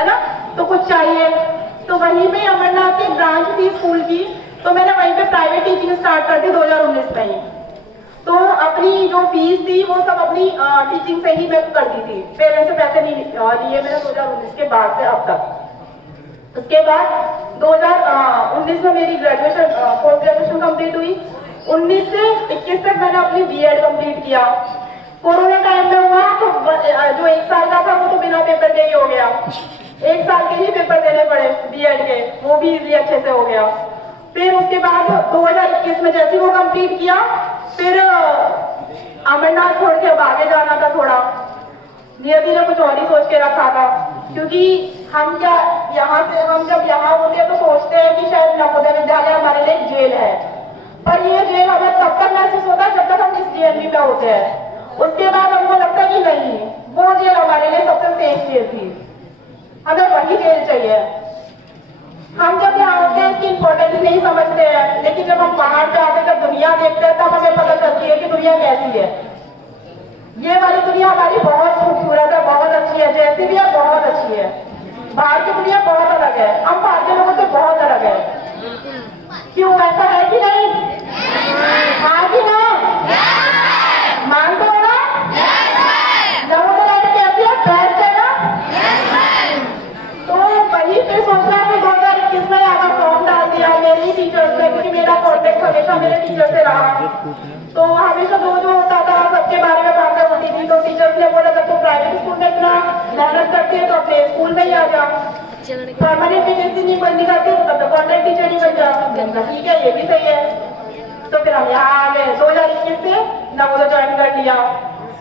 है ना, तो कुछ चाहिए। तो वहीं पे अमरनाथ की ब्रांच थी स्कूल की, तो मैंने वहीं पे प्राइवेट टीचिंग स्टार्ट कर दी 2019 में ही। तो अपनी जो फीस थी वो सब अपनी टीचिंग से ही मैं करती थी, पेरेंट्स से पैसे नहीं लिए मैंने 2019 के बाद से अब तक। उसके बाद 2019 में मेरी ग्रेजुएशन पोस्ट ग्रेजुएशन कंप्लीट हुई। 19 से 21 तक मैंने अपनी बीएड कंप्लीट किया। कोरोना टाइम में हुआ तो जो 1 साल का था वो तो बिना पेपर के ही हो गया, 1 साल के ही पेपर देने पड़े बीएड के, वो भी इजीली अच्छे से हो गया। फिर उसके बाद 2021 में जैसे वो कंप्लीट किया, फिर अमरनाथ छोड़ के अब आगे जाना था, थोड़ा धीरे धीरे कुछ और ही सोच के रखा था। क्योंकि हम क्या यहाँ से हम जब यहाँ होते हैं तो सोचते हैं कि शायद नवोदय विद्यालय हमारे लिए जेल है, पर ये जेल हमें तब तक महसूस होता है जब तक हम इस डीएनबी में होते हैं। उसके बाद हमको लगता है कि नहीं, वो जेल हमारे लिए सबसे सेफ जेल थी, हमें वही जेल चाहिए। हम जब यहाँ होते हैं इसकी इंपॉर्टेंस नहीं समझते हैं, लेकिन जब हम बाहर पे आते जब दुनिया देखते हैं तब हमें पता चलती है कि दुनिया कैसी है। ये वाली दुनिया हमारी बहुत खूबसूरत है, बहुत अच्छी है, जैसी भी है बहुत अच्छी है। बाहर की दुनिया बहुत अलग है, हम भारतीय लोगों से बहुत अलग है। क्यों, ऐसा है कि नहीं? हाँ कि ना? मानते हो ना? नवोदय कैसी है? बेस्ट है ना? तो वही फिर सोच रहा है 2021 में यहाँ फॉर्म डाल दिया मेरी टीचर्स ने, क्योंकि मेरा कॉन्टेक्ट हमेशा मेरे टीचर से रहा। तो हमेशा जो होता था सबके बारे में बातें होती थी, तो टीचर्स ने बोला जब तुम प्राइवेट स्कूल में इतना मेहनत करते हैं तो अपने स्कूल में ही आ जा, परमानेंट टीचर नहीं बननी करती तो तब कॉन्टेक्ट टीचर ही बन जा। ठीक है, ये भी सही है। तो फिर हम यहाँ आ गए, 2021 से नवोदय ज्वाइन कर लिया।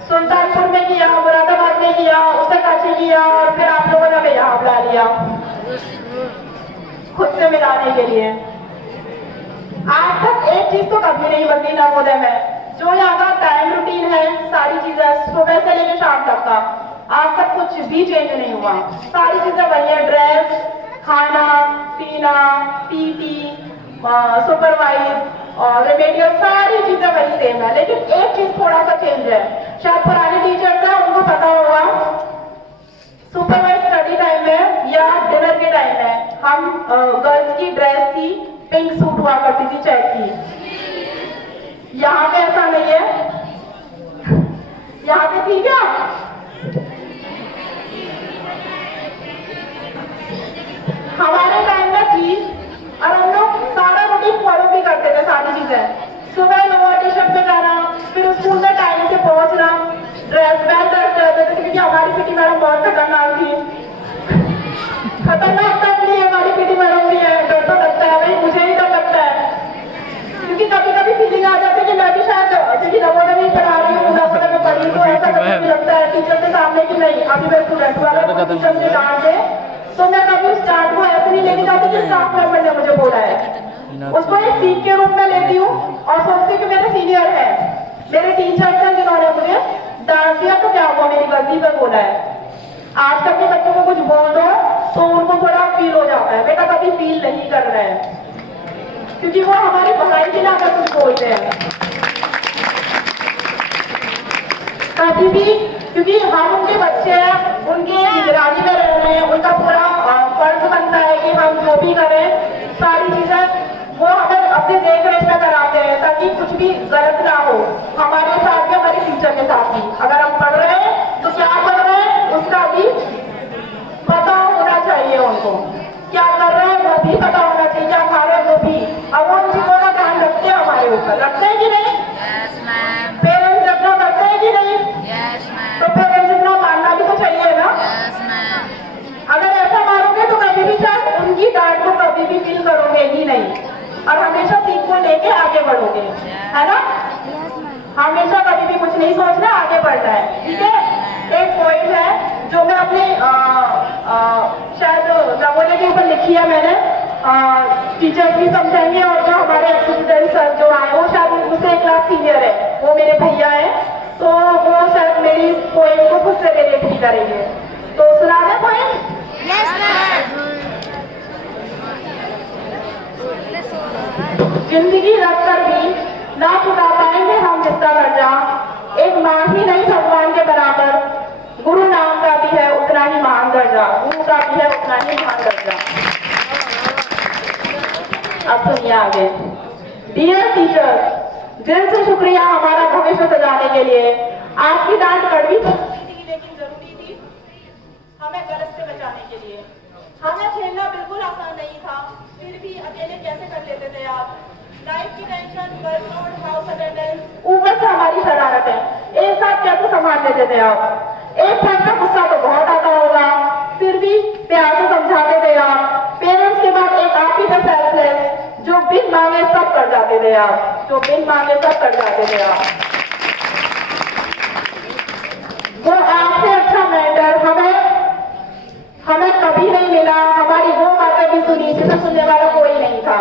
सुल्तानपुर में किया, मुरादाबाद में किया, उत्तरकाशी किया, और फिर आप लोगों ने हमें यहाँ बुला लिया खुद से मिलाने के लिए। आज तक एक चीज तो कभी नहीं बदली नवोदय में, जो यहाँ का टाइम रूटीन है, सारी चीजें सुबह से लेकर शाम तक का, आज तक कुछ भी चेंज नहीं हुआ। सारी चीजें वही है, ड्रेस, खाना पीना, पीटी, सुपरवाइज और रेमेडियल, सारी चीजें वही सेम है। लेकिन एक चीज थोड़ा सा चेंज है, शायद पुराने टीचर्स हैं उनको पता होगा, सुपरवाइज स्टडी टाइम में या डिनर के टाइम में हम गर्ल्स की ड्रेस थी पिंक सूट हुआ करती थी चेक की। यहाँ पे ऐसा नहीं है, यहाँ पे ठीक है। हमारे टाइम में थी और हम लोग सारा रूटीन फॉलो भी करते थे, सारी चीजें। सुबह लोअर टी शर्ट में जाना, फिर स्कूल में टाइम से पहुंचना, ड्रेस वेल ड्रेस रहते थे, क्योंकि हमारी पीटी मैडम बहुत खतरनाक थी। खतरनाक तक नहीं है, हमारी पीटी मैडम भी है, डर तो लगता है भाई, मुझे ही डर लगता है, क्योंकि कभी कभी फीलिंग आ जाती है कि मैं भी शायद क्योंकि नवोदय में पढ़ा रही हूँ, नवोदय में पढ़ी, तो ऐसा कभी लगता है टीचर के सामने कि नहीं अभी मैं स्टूडेंट वाला टीचर मुझे डांट दे तो मैं कभी स्टार्ट को ऐसे नहीं लेके जाती कि स्टाफ मेंबर ने मुझे बोला है, उसको एक सीख के रूप में लेती हूँ और सोचती हूँ कि मेरे सीनियर है, मेरे टीचर्स हैं जिन्होंने मुझे डांट दिया तो क्या हुआ, मेरी गलती पे बोला है। आज तक के बच्चों को कुछ बोल दो तो उनको थोड़ा फील हो जाता है, बेटा कभी फील नहीं कर रहे हैं, क्योंकि वो हमारी भलाई के लिए अगर कुछ बोलते हैं कभी भी, क्योंकि हम उनके बच्चे हैं, उनके निगरानी में रह रहे हैं, उनका पूरा फर्ज बनता है कि हम जो भी करें सारी चीजें वो हमें अपने देख रेख में कराते हैं, ताकि कुछ भी गलत ना हो हमारे साथ भी, हमारे टीचर के साथ भी। अगर हम पढ़ रहे हैं तो क्या पढ़ रहे हैं उसका भी पता होना चाहिए, उनको क्या कर रहे हैं वो भी पता होना चाहिए, क्या खा रहे हैं वो भी। अब उन चीजों का ध्यान रखते हैं, हमारे ऊपर रखते हैं कि नहीं? पेरेंट्स अपना करते हैं कि नहीं? तो पेरेंट्स अपना मानना भी तो चाहिए ना। अगर ऐसा मारोगे तो कभी भी शायद उनकी डांट को कभी भी फील करोगे ही नहीं, और हमेशा सीख को लेके आगे बढ़ोगे, है ना। हमेशा कभी भी कुछ नहीं सोचना, आगे बढ़ना है, ठीक है। एक पॉइंट है जो मैं अपने शायद नवोदय के ऊपर लिखी है मैंने, टीचर्स भी समझेंगे, और जो हमारे एक्सीडेंट सर जो आए वो शायद मुझसे एक क्लास सीनियर है, वो मेरे भैया है, तो वो शायद मेरी पॉइंट को खुद से रिलेट भी करेंगे। तो सुना दे पॉइंट? जिंदगी रख कर भी ना चुका पाएंगे हम जिसका कर्जा, एक माँ ही नहीं भगवान के बराबर, गुरु नाम का भी है उतना ही महान दर्जा, गुरु का भी है उतना ही महान दर्जा। अब सुनिए आगे। डियर टीचर्स, दिल से शुक्रिया हमारा भविष्य सजाने के लिए। आपकी डांट कड़वी तो थी लेकिन जरूरी थी हमें गलत से बचाने के लिए। हमें खेलना बिल्कुल आसान नहीं था, फिर भी अकेले कैसे कर लेते थे आप। लाइफ की टेंशन, वर्कलोड, हाउस अटेंडेंस, ऊपर से हमारी शरारतें, एक साथ कैसे संभाल लेते थे आप। एक टाइम का गुस्सा तो बहुत आता होगा, फिर भी प्यार से समझाते थे आप। पेरेंट्स के बाद एक आप ही थे सेल्फलेस, जो बिन मांगे सब कर जाते थे आप, जो बिन मांगे सब कर जाते थे आप। वो आपसे अच्छा मेंटर हमें कभी नहीं मिला। हमारी वो बातें भी सुनी जिसे सुनने वाला कोई नहीं था।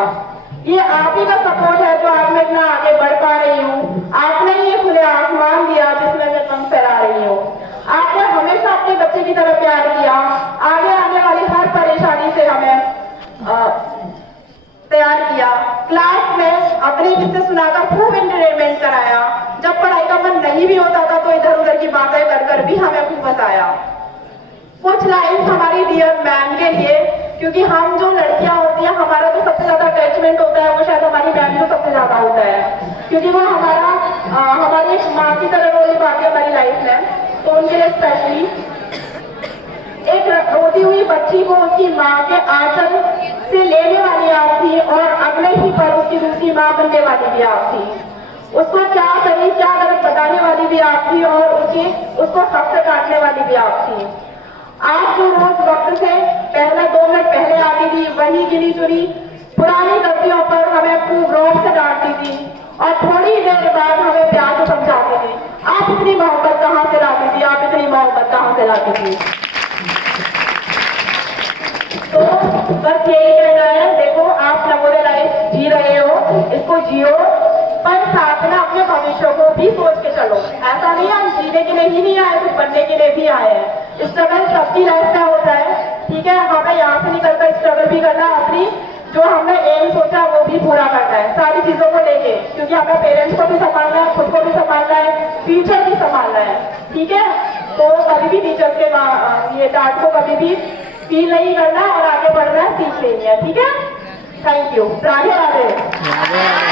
ये आप ही का सपोर्ट है जो आज मैं इतना आगे बढ़ पा रही हूँ। आपने ये खुले आसमान दिया जिसमें मैं पंख फैला रही हूँ। आपने हमेशा अपने बच्चे की तरह प्यार किया। आगे आने वाली हर परेशानी से हमें तैयार किया। क्लास में अपनी किस्से सुनाकर खूब एंटरटेनमेंट कराया। जब पढ़ाई का मन नहीं भी होता था तो इधर उधर की बातें कर भी हमें खूब हंसाया। कुछ लाइन्स हमारी डियर मैम के लिए, क्योंकि हम जो लड़कियां होती हैं हमारा तो सबसे ज्यादा अटैचमेंट होता है, वो शायद हमारी मैम से सबसे ज्यादा होता है, क्योंकि वो हमारी एक माँ की तरह रोल निभाती है हमारी लाइफ में। तो उनके लिए स्पेशली एक रोती हुई बच्ची को उसकी माँ के आंचल से लेने वाली आप थी और अगले ही पर उसकी दूसरी माँ बनने वाली भी आप थी। उसको क्या सही क्या गलत बताने वाली भी आप थी और उसको हक से काटने वाली भी आप थी। आप जो रोज वक्त से पहले 2 मिनट पहले आती थी, वही गिनी चुनी पुरानी गलतियों पर हमें खूब रोब से डांटती थी और थोड़ी देर बाद हमें प्यार से समझाती थी। आप इतनी मोहब्बत कहाँ से लाती थी, आप इतनी मोहब्बत कहाँ से लाती थी। तो बस यही कहना है, देखो आप नवोदय लाइफ जी रहे हो, इसको जियो, पर साथ में अपने भविष्य को भी सोच के चलो। ऐसा नहीं हम जीने के लिए ही नहीं आए, कुछ बनने के लिए भी आए हैं। स्ट्रगल सबकी लाइफ में होता है, ठीक है। हमें यहाँ से निकलकर स्ट्रगल भी करना, अपनी जो हमने एम सोचा वो भी पूरा करना है, सारी चीजों को लेके, क्योंकि हमें पेरेंट्स को भी संभालना है, खुद को भी संभालना है, फ्यूचर भी संभालना है, ठीक है। तो कभी भी टीचर्स के ये डांट को कभी भी फील नहीं करना और आगे बढ़ना है, सीख लेनी है, ठीक है। Thank you. राधे राधे।